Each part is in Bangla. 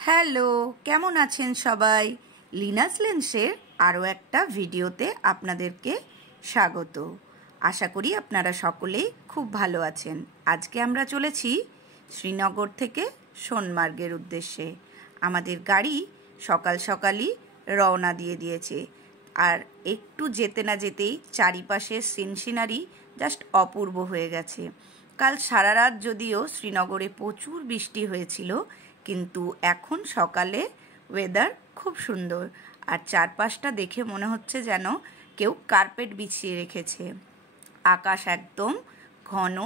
হ্যালো, কেমন আছেন সবাই? লিনাস লেন্সের আরও একটা ভিডিওতে আপনাদেরকে স্বাগত। আশা করি আপনারা সকলেই খুব ভালো আছেন। আজকে আমরা চলেছি শ্রীনগর থেকে সোনমার্গের উদ্দেশ্যে। আমাদের গাড়ি সকাল সকালই রওনা দিয়ে দিয়েছে। আর একটু যেতে না যেতেই চারিপাশের সিনসিনারি জাস্ট অপূর্ব হয়ে গেছে। কাল সারা রাত যদিও শ্রীনগরে প্রচুর বৃষ্টি হয়েছিল, কিন্তু এখন সকালে ওয়েদার খুব সুন্দর। আর চারপাশটা দেখে মনে হচ্ছে যেন কেউ কার্পেট বিছিয়ে রেখেছে। আকাশ একদম ঘন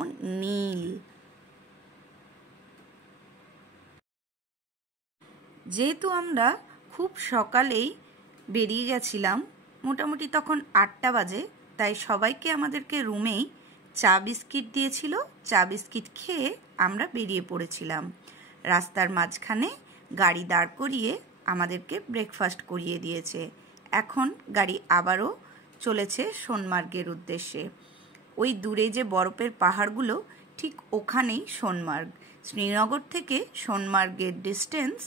নীল। যেহেতু আমরা খুব সকালেই বেরিয়ে গেছিলাম, মোটামুটি তখন 8টা বাজে, তাই সবাইকে আমাদেরকে রুমেই চা বিস্কিট দিয়েছিল। চা বিস্কিট খেয়ে আমরা বেরিয়ে পড়েছিলাম। রাস্তার মাঝখানে গাড়ি দাঁড় করিয়ে আমাদেরকে ব্রেকফাস্ট করিয়ে দিয়েছে। এখন গাড়ি আবারও চলেছে সোনমার্গের উদ্দেশ্যে। ওই দূরে যে বরফের পাহাড়গুলো, ঠিক ওখানেই সোনমার্গ। শ্রীনগর থেকে সোনমার্গের ডিস্টেন্স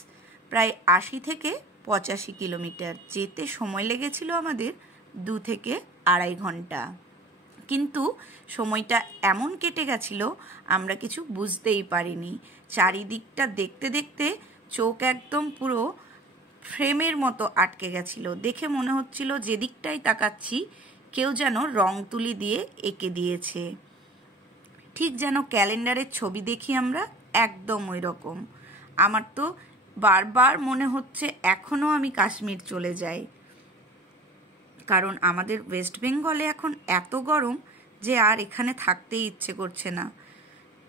প্রায় 80 থেকে 85 কিলোমিটার। যেতে সময় লেগেছিল আমাদের 2 থেকে 2.5 ঘন্টা। কিন্তু সময়টা এমন কেটে গেছিল আমরা কিছু বুঝতেই পারিনি। চারিদিকটা দেখতে দেখতে চোখ একদম পুরো ফ্রেমের মতো আটকে গেছিল। দেখে মনে হচ্ছিল যেদিকটাই তাকাচ্ছি কেউ যেন রং তুলি দিয়ে এঁকে দিয়েছে। ঠিক যেন ক্যালেন্ডারের ছবি দেখি আমরা, একদম ওই রকম। আমার তো বারবার মনে হচ্ছে এখনও আমি কাশ্মীর চলে যাই, কারণ আমাদের ওয়েস্ট বেঙ্গলে এখন এত গরম যে আর এখানে থাকতেই ইচ্ছে করছে না।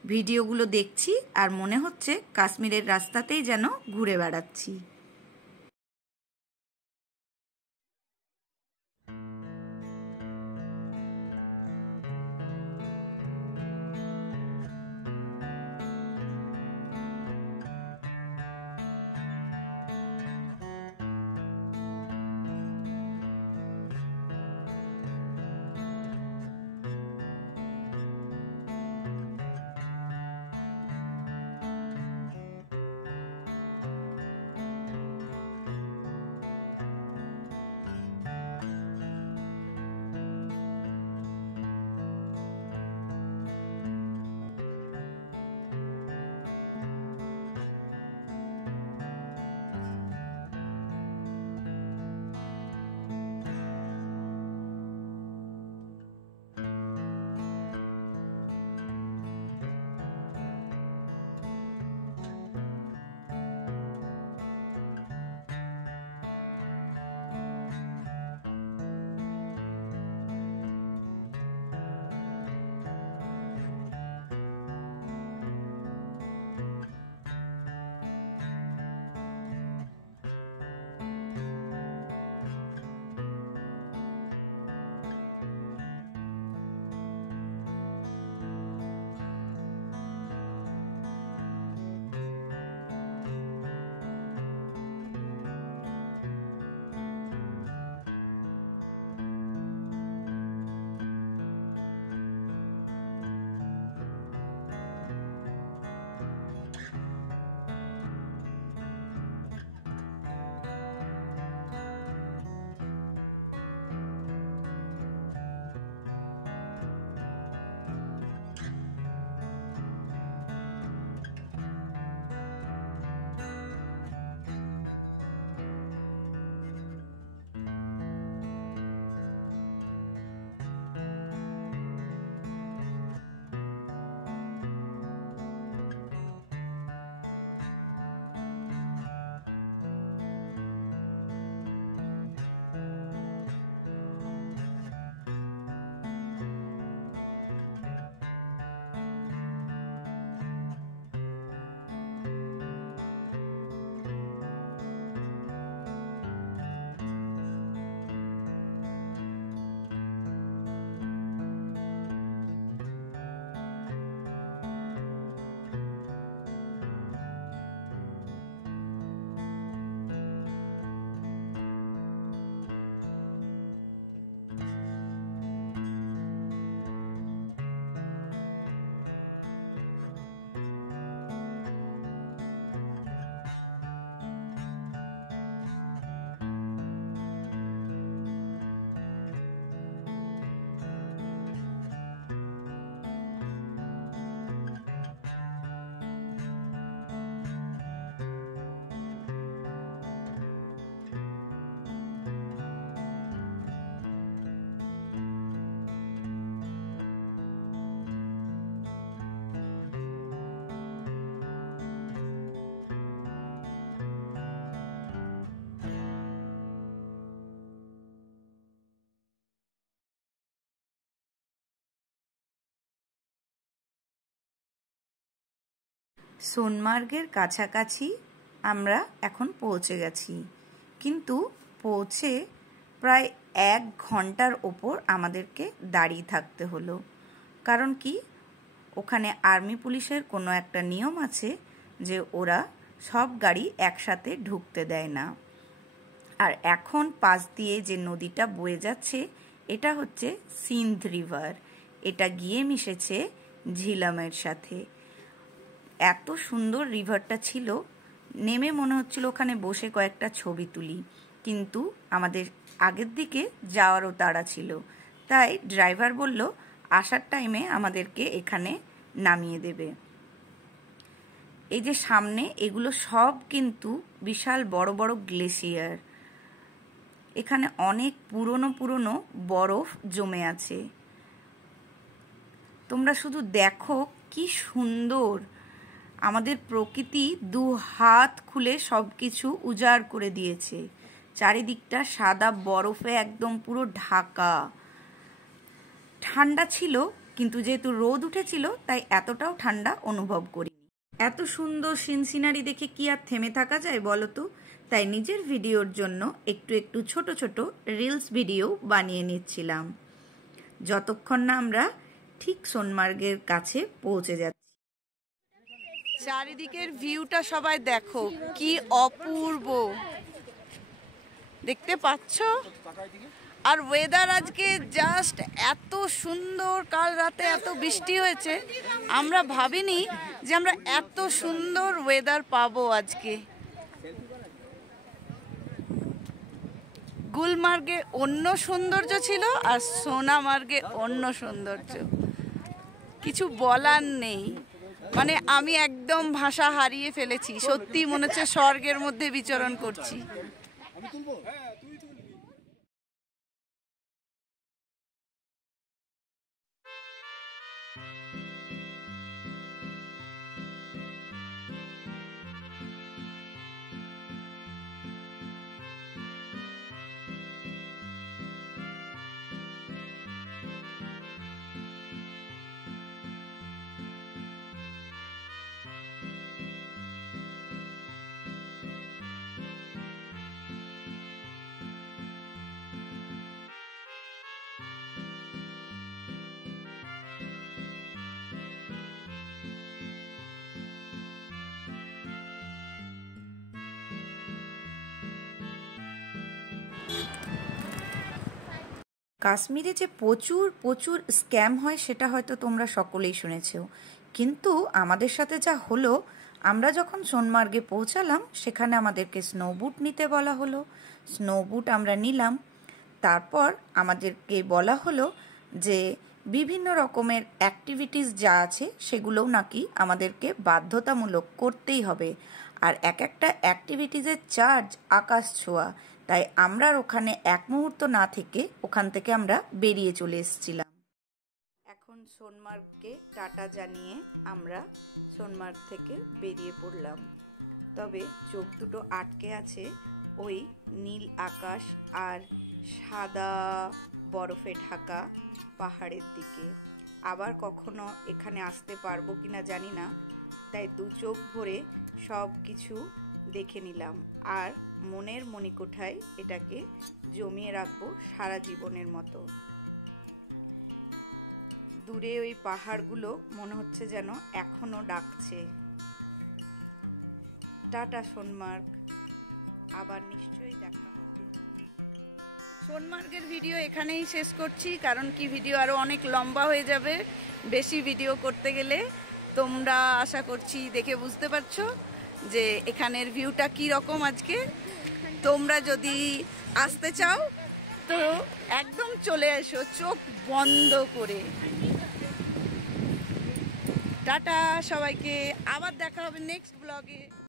ভিডিওগুলো দেখছি আর মনে হচ্ছে কাশ্মীরের রাস্তাতেই যেন ঘুরে বেড়াচ্ছি। সোনমার্গের কাছাকাছি আমরা এখন পৌঁছে গেছি, কিন্তু পৌঁছে প্রায় 1 ঘন্টার ওপর আমাদেরকে দাঁড়িয়ে থাকতে হলো। কারণ কি, ওখানে আর্মি পুলিশের কোনো একটা নিয়ম আছে যে ওরা সব গাড়ি একসাথে ঢুকতে দেয় না। আর এখন পাশ দিয়ে যে নদীটা বয়ে যাচ্ছে এটা হচ্ছে সিন্ধ রিভার। এটা গিয়ে মিশেছে ঝিলামের সাথে। এত সুন্দর রিভারটা ছিল, নেমে মনে হচ্ছিল ওখানে বসে কয়েকটা ছবি তুলি, কিন্তু আমাদের আগের দিকে যাওয়ারও তাড়া ছিল। তাই ড্রাইভার বলল আসার টাইমে আমাদেরকে এখানে নামিয়ে দেবে। এই যে সামনে এগুলো সব কিন্তু বিশাল বড় বড় গ্লেশিয়ার। এখানে অনেক পুরনো বরফ জমে আছে। তোমরা শুধু দেখো কি সুন্দর, আমাদের প্রকৃতি 2 হাত খুলে সব কিছু উজাড় করে দিয়েছে। চারিদিকটা সাদা বরফে একদম পুরো ঢাকা। ঠান্ডা ছিল, কিন্তু যেহেতু রোদ উঠেছিল তাই এতটাও ঠান্ডা অনুভব করিনি। এত সুন্দর সিনসিনারি দেখে কি আর থেমে থাকা যায় বলো তো? তাই নিজের ভিডিওর জন্য একটু ছোট ছোট রিলস ভিডিও বানিয়ে নিচ্ছিলাম, যতক্ষণ না আমরা ঠিক সোনমার্গের কাছে পৌঁছে যাচ্ছি। চারিদিকের ভিউটা সবাই দেখো, কি অপূর্ব দেখতে পাচ্ছ। আর ওয়েদার আজকে জাস্ট এত সুন্দর, কাল রাতে এত বৃষ্টি হয়েছে, আমরা ভাবিনি যে আমরা এত সুন্দর ওয়েদার পাবো আজকে। গুলমার্গে অন্য সৌন্দর্য ছিল আর সোনামার্গে অন্য সৌন্দর্য, কিছু বলার নেই। মানে আমি একদম ভাষা হারিয়ে ফেলেছি, সত্যি মনে হচ্ছে স্বর্গের মধ্যে বিচরণ করছি। কাশ্মীরে যে প্রচুর স্ক্যাম হয় সেটা হয়তো তোমরা সকলেই শুনেছ, কিন্তু আমাদের সাথে যা হলো, আমরা যখন সোনমার্গে পৌঁছালাম সেখানে আমাদেরকে স্নোবুট নিতে বলা হলো। স্নোবুট আমরা নিলাম। তারপর আমাদেরকে বলা হলো যে বিভিন্ন রকমের অ্যাক্টিভিটিস যা আছে সেগুলোও নাকি আমাদেরকে বাধ্যতামূলক করতেই হবে। আর একটা অ্যাক্টিভিটিসের চার্জ আকাশ ছোঁয়া। তাই আমরা ওখানে এক মুহূর্ত না থেকে ওখান থেকে আমরা বেরিয়ে চলে এসেছিলাম। এখন সোনমার্গকে টাটা জানিয়ে আমরা সোনমার্গ থেকে বেরিয়ে পড়লাম। তবে চোখ দুটো আটকে আছে ওই নীল আকাশ আর সাদা বরফে ঢাকা পাহাড়ের দিকে। আবার কখনো এখানে আসতে পারবো কিনা জানি না, তাই 2 চোখ ভরে সব কিছু দেখে নিলাম। আর মনের মণিকোঠায় এটাকে জমিয়ে রাখবো সারা জীবনের মতো। দূরে ওই পাহাড়গুলো মনে হচ্ছে যেন এখনো ডাকছে। টাটা সোনমার্গ, আবার নিশ্চয়ই দেখা হবে। সোনমার্গের ভিডিও এখানেই শেষ করছি, কারণ কি ভিডিও আরো অনেক লম্বা হয়ে যাবে বেশি ভিডিও করতে গেলে। তোমরা আশা করছি দেখে বুঝতে পারছো যে এখানের ভিউটা কি রকম আজকে। তোমরা যদি আসতে চাও তো একদম চলে এসো চোখ বন্ধ করে। টাটা সবাইকে, আবার দেখা হবে নেক্সট ব্লগে।